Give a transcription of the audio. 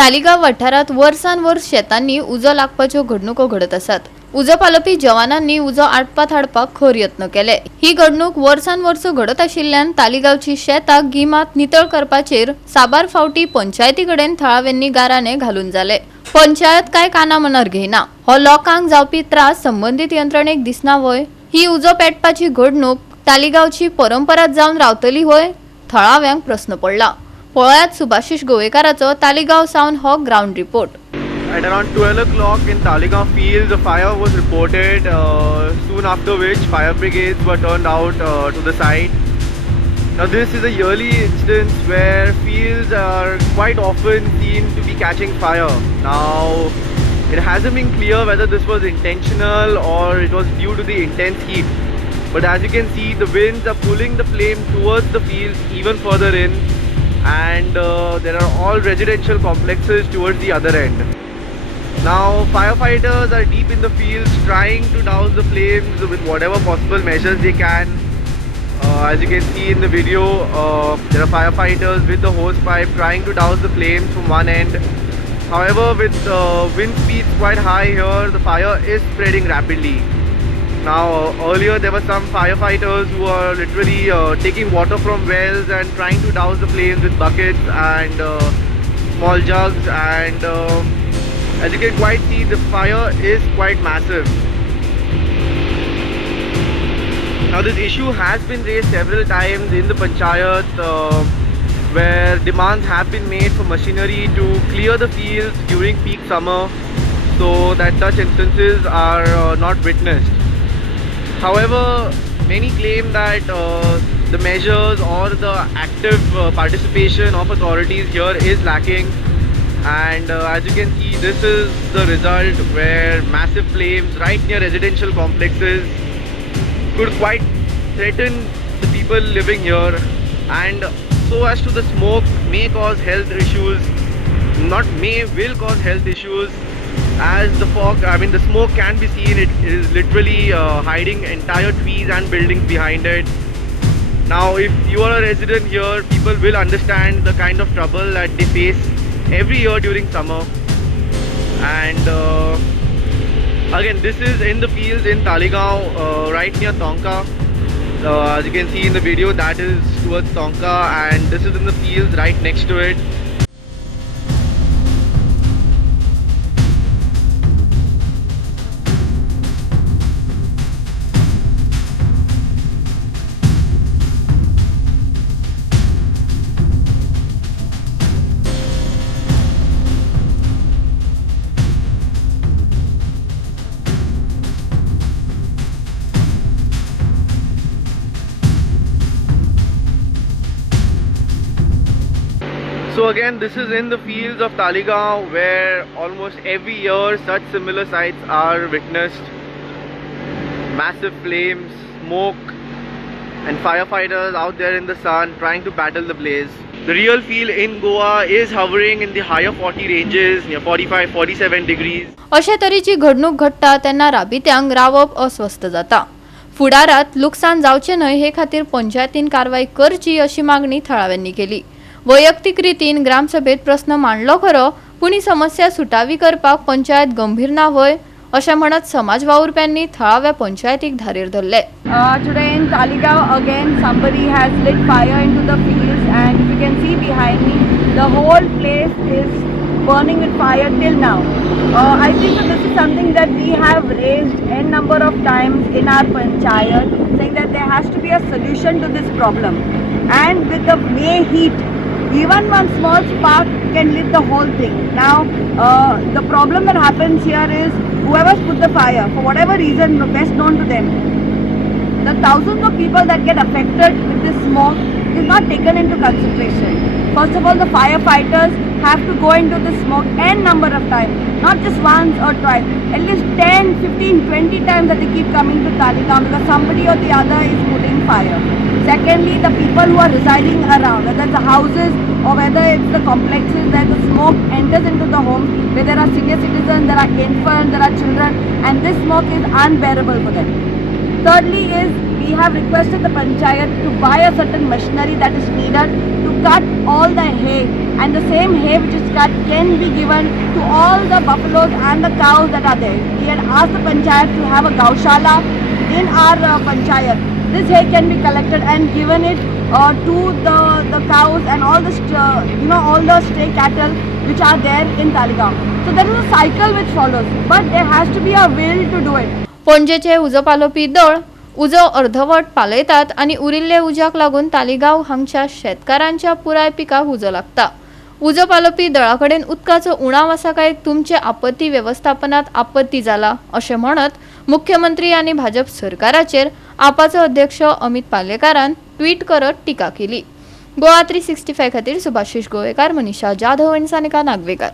तालिगाव वाठारात वर्सांवर्स शेतांनी उजो लागपाच्यो घडणुको घडत आसात। उजो पालोवपी जवानांनी उजो आटपात हाडपाक खर यत्न केले। ही घडणूक वर्सांवर्स घडत आशिल्ल्यान तालिगावची शेतां गिमात नितळ करपाचेर साबार फावटी पंचायती कडेन थळाव्यांनी गाराणे घालून जाले। पंचायत काय कानामनार घेयना। हो लोकांक जावपी त्रास संबंधित यंत्रणेक दिसना वय। ही उजो पेटपाची घडणूक तालिगावची परंपराच जावन रावतली वय, थळाव्यांक प्रश्न पडला। पळयात सुभाषिश गोवेकाराचो तालिगाव सावन हो ground report. At around 12 o'clock in Taligaon fields, a fire was reported, soon after which fire brigades were turned out to the site. Now this is a yearly instance where fields are quite often seen to be catching fire. Now it hasn't been clear whether this was intentional or it was due to the intense heat. But as you can see, the winds are pulling the flame towards the fields even further in, and there are all residential complexes towards the other end. Now firefighters are deep in the fields trying to douse the flames with whatever possible measures they can. As you can see in the video, there are firefighters with the hose pipe trying to douse the flames from one end. However, with wind speeds quite high here, the fire is spreading rapidly. Now earlier there were some firefighters who are literally taking water from wells and trying to douse the flames with buckets and small jugs, and as you can quite see, the fire is quite massive. Now this issue has been raised several times in the panchayat, where demands have been made for machinery to clear the fields during peak summer so that such instances are not witnessed. However, many claim that the measures or the active participation of authorities here is lacking, and as you can see, this is the result where massive flames right near residential complexes could quite threaten the people living here, and so as to the smoke may cause health issues, not may, will cause health issues, as the fog, the smoke can be seen, it is literally hiding entire trees and buildings behind it. Now if you are a resident here, people will understand the kind of trouble that they face every year during summer. And again, this is in the fields in Taligaon, right near Tonka. As you can see in the video, that is towards Tonka, and this is in the fields right next to it. So again, this is in the fields of Taligaon, where almost every year such similar sights are witnessed. Massive flames, smoke, and firefighters out there in the sun trying to battle the blaze. The real feel in Goa is hovering in the higher 40 ranges, near 45-47 degrees. अशे तरेची घडणूक घडटा तेन्ना राबित्यांक रावप अस्वस्थ जाता। फुडारात लुकसाण जावचे न्हय हे खातीर पंचायतीन कारवाई करची अशी मागणी थळाव्यांनी केली। वैयक्तीक रितीन ग्रामसभेत प्रश्न मांडलो खरो, पूण ही समस्या सुटावी करपाक पंचायत गंभीर ना वय अशें म्हणत समाज वावुरप्यांनी थळाव्या पंचायतीक धारेर धरले। Today in Taligaon again somebody has lit fire into the fields, and if you can see behind me, the whole place is burning with fire till now. I think that this is something that we have raised n number of times in our panchayat, saying that there has to be a solution to this problem. And with the May heat, even one small spark can lit the whole thing. Now the problem that happens here is whoever's put the fire, for whatever reason best known to them, the thousands of people that get affected with this smoke is not taken into consideration. First of all, the firefighters have to go into the smoke n number of times, not just once or twice, at least 10, 15, 20 times that they keep coming to Taligaon because somebody or the other is putting fire. Secondly, the people who are residing around, whether it's the houses or whether it's the complexes where the smoke enters into the homes, where there are senior citizens, there are infants, there are children, and this smoke is unbearable for them. Thirdly is, we have requested the panchayat to buy a certain machinery that is needed to cut all the hay and the same hay which is cut can be given to all the buffaloes and the cows that are there. We had asked the panchayat to have a gaushala in our panchayat. This hay can be collected and given it to the cows and all the all the stray cattle which are there in Talegaon. So there is a cycle which follows, but there has to be a will to do it. पणजेचे उजो पालोवपी दळ उजो अर्धवट पालयतात आणि उरिल्ले उज्याक लागून तालिगांव हांगच्या शेतकारांच्या पुराय पिकाक उजो लागता. उजो पालोवपी दळा कडेन उदकाचो उणाव आसा काय तुमचे आपत्ती व्यवस्थापनात आपत्ती जाला अशें म्हणत मुख्यमंत्री आनी भाजप सरकाराचेर आपाचो अध्यक्ष अमित पालेकारान ट्वीट करत टिका केली. गोवा 365 खातीर सुभाशीश गोवेकार, मनीषा जाधव आनी सानिका नागवेकर.